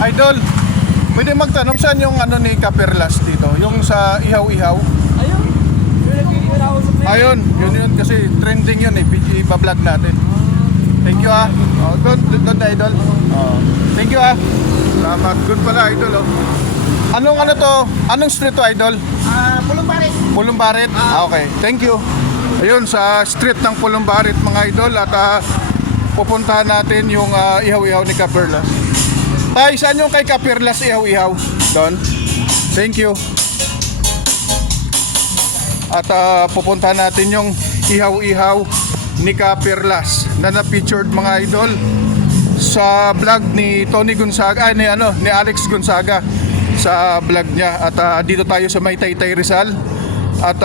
Idol, pwede magtanong saan yung ano ni Kaperlas dito? Yung sa ihaw-ihaw? Ayun. Ayun, yun kasi trending yun eh. Iba-vlog natin. Thank you ah. Oh, doon na idol. Oh. Thank you ah. Salamat. Good pala idol oh. Anong ano to? Anong street to idol? Pulumbarit. Pulumbarit? Okay. Thank you. Ayun sa street ng Pulumbarit mga idol at pupuntahan natin yung ihaw-ihaw ni Kaperlas. Tay, saan yung kay Kaperlas ihaw-ihaw? Doon. Thank you. At pupuntahan natin yung ihaw-ihaw ni Kaperlas na na-featured mga idol sa vlog ni Tony Gonzaga, ni Alex Gonzaga sa vlog niya. At dito tayo sa May Taytay Rizal at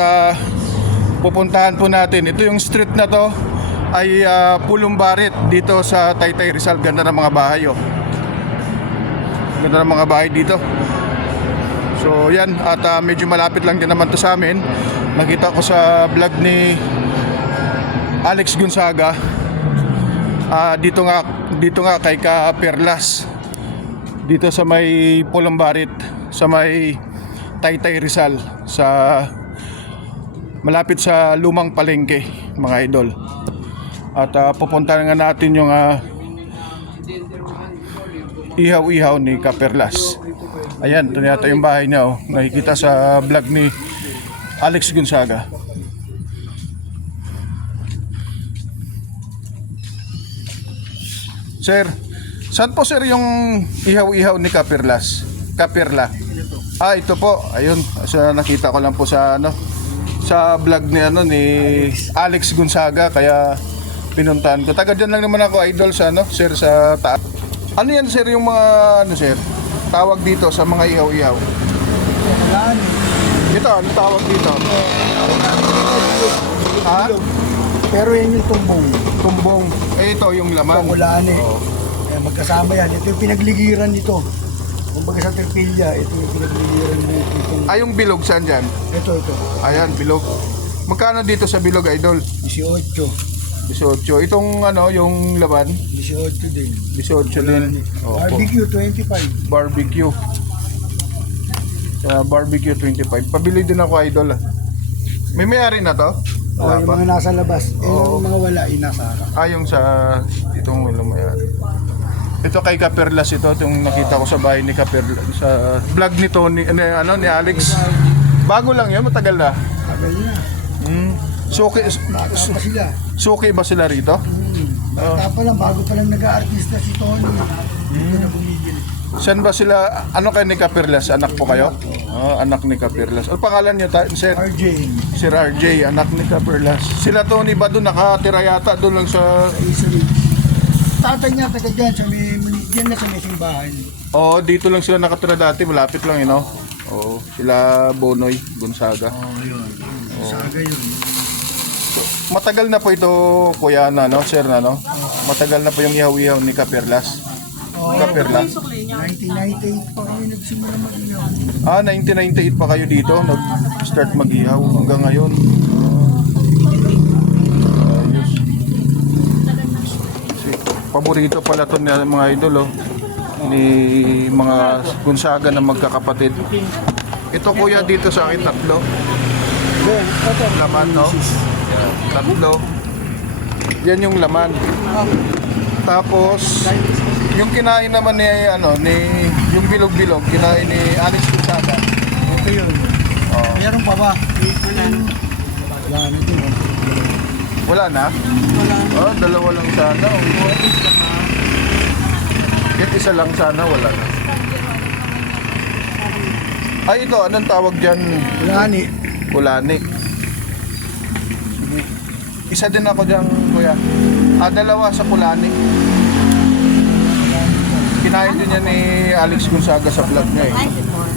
pupuntahan po natin. Ito yung street na to ay Pulumbarit dito sa Taytay Rizal. Ganda ng mga bahay oh. Ganda ng mga bahay dito. So yan, at medyo malapit lang din naman to sa amin. Nakita ko sa vlog ni Alex Gonzaga. Dito nga kay Kaperlas. Dito sa may Pulumbarit, sa may Taytay Rizal, sa malapit sa Lumang Palengke, mga idol. At pupuntahan nga natin yung ihaw-ihaw ni Kaperlas. Ayan, ito yata yung bahay niya oh. Nakikita sa vlog ni Alex Gonzaga. Sir, saan po sir yung ihaw-ihaw ni Kaperlas? Kaperla. Ito po. Ayun, so, nakita ko lang po sa sa vlog ni Alex Gonzaga kaya pinuntahan ko. Taga dyan lang naman ako idol sa sir sa taas. Ano yan sir yung mga sir? Tawag dito sa mga ihaw-ihaw. Ito, ano tawag dito? Ha? Pero yan yung tumbong. Tumbong. Ito yung laman. Pangulani. Oh. Magkasama yan. Ito yung pinagligiran nito. Kung baga sa Tripilla, ito yung pinagligiran nito. Yung bilog saan dyan? Ito. Ayan, bilog. Magkano dito sa bilog idol? 18. 18. Itong yung laban? 18 din. 18 din. Opo. Barbecue, 25. Barbecue. Sa barbecue 25. Pabili din ako idol ah. May may-ari na to? Wala Yung pa? mga nasa labas. Oo. Yung mga wala, nasa harap. Yung sa itong walang may-ari. Ito kay Kaperlas ito, itong nakita ko sa bahay ni Kaperlas sa vlog ni Tony, ni Alex. Bago lang 'yan, matagal na. Tagal na. Suki Bata pa sila. suki ba sila rito? Bata pa lang, bago pa lang nag-aartista si Tony. Dito na bumibili. Saan ba sila? Ano kay ni Kaperlas? Anak po kayo? Anak ni Kaperlas. Ang pangalan niyo, sir? RJ. Sir RJ, anak ni Kaperlas. Sila Tony ba doon nakatira yata doon lang sa Tatay niya, taga dyan, dyan na sa may simbahan. dito lang sila nakatira dati, malapit lang sila Bonoy Gonzaga. Yun. Saga yun. Matagal na po ito, kuya sir Matagal na po yung ihaw-ihaw ni Kaperlas. Kaperlas. 1998 pa kami nagsimula mag-ihaw. 1998 pa kayo dito, nag-start mag-ihaw hanggang ngayon. Ayos. Paborito pala ito ng mga idol ni mga Gonzaga na magkakapatid. Ito kuya dito sa akin tatlo. Laman tatlo. Yan yung laman. Tapos yung kinain naman ni yung bilog-bilog kinain ni Alex Gonzaga. Ito yun. Meron pa ba? Wala na din. Wala na? Dalawa lang sana. Kahit isa lang sana, wala na. Ito, anong tawag dyan? Kulani. Kulani. Isa din ako dyan, kuya. Dalawa sa Kulani. Kinain din yan ni Alex Gonzaga sa vlog niya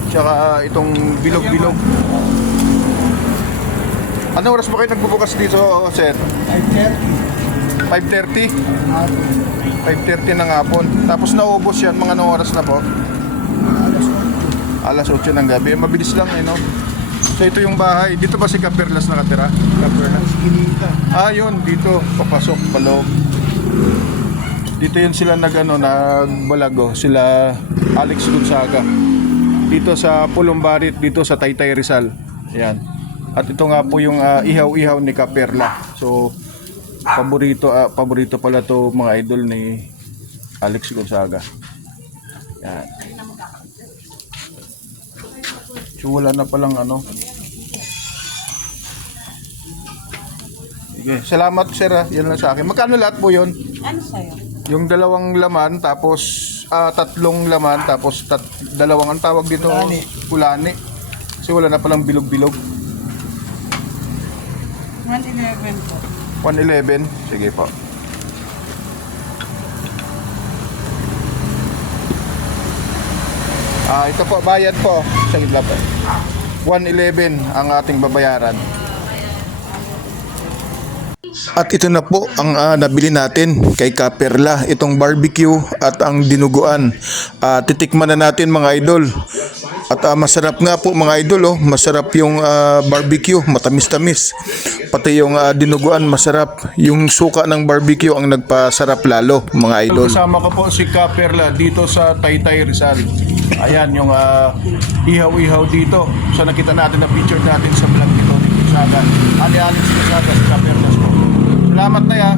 Tsaka itong bilog-bilog. Anong oras ba kayo nagbubukas dito, sir? 5:30. 5:30? 5:30 ng hapon. Tapos naubos yan, mga anong oras na po? Alas 8 ng gabi. Mabilis lang So ito yung bahay. Dito ba si Kaperlas nakatira? Kaperlas. Yun, dito. Papasok, paloob. Dito yun sila nagbalago, sila Alex Gonzaga. Dito sa Pulumbarit, dito sa Taytay Rizal. Ayan. At ito nga po yung ihaw-ihaw ni Kaperla. So, paborito pala to mga idol ni Alex Gonzaga. Ayan. So, wala na palang ano. Sige, salamat sir ha. Yan lang sa akin. Magkano lahat po yun? Ano sa'yo? Yung dalawang laman, tapos tatlong laman, tapos dalawang ang tawag dito. Ulani. Ulani. Kasi wala na palang bilog-bilog. 111 po. 111. Sige po. Ito po, bayad po. Sa gitla po. 111 ang ating babayaran. At ito na po ang nabili natin kay Kaperla, itong barbecue at ang dinuguan. Titikman na natin mga idol. At masarap nga po mga idol, masarap yung barbecue, matamis-tamis. Pati yung dinuguan masarap. Yung suka ng barbecue ang nagpasarap lalo mga idol. Kasama ko po si Kaperla dito sa Taytay Rizal. Ayan yung ihaw-ihaw dito. So nakita natin na picture natin sa vlog nito ni Gonzaga. Alex Gonzaga, si Kaperla po. Salamat na ya.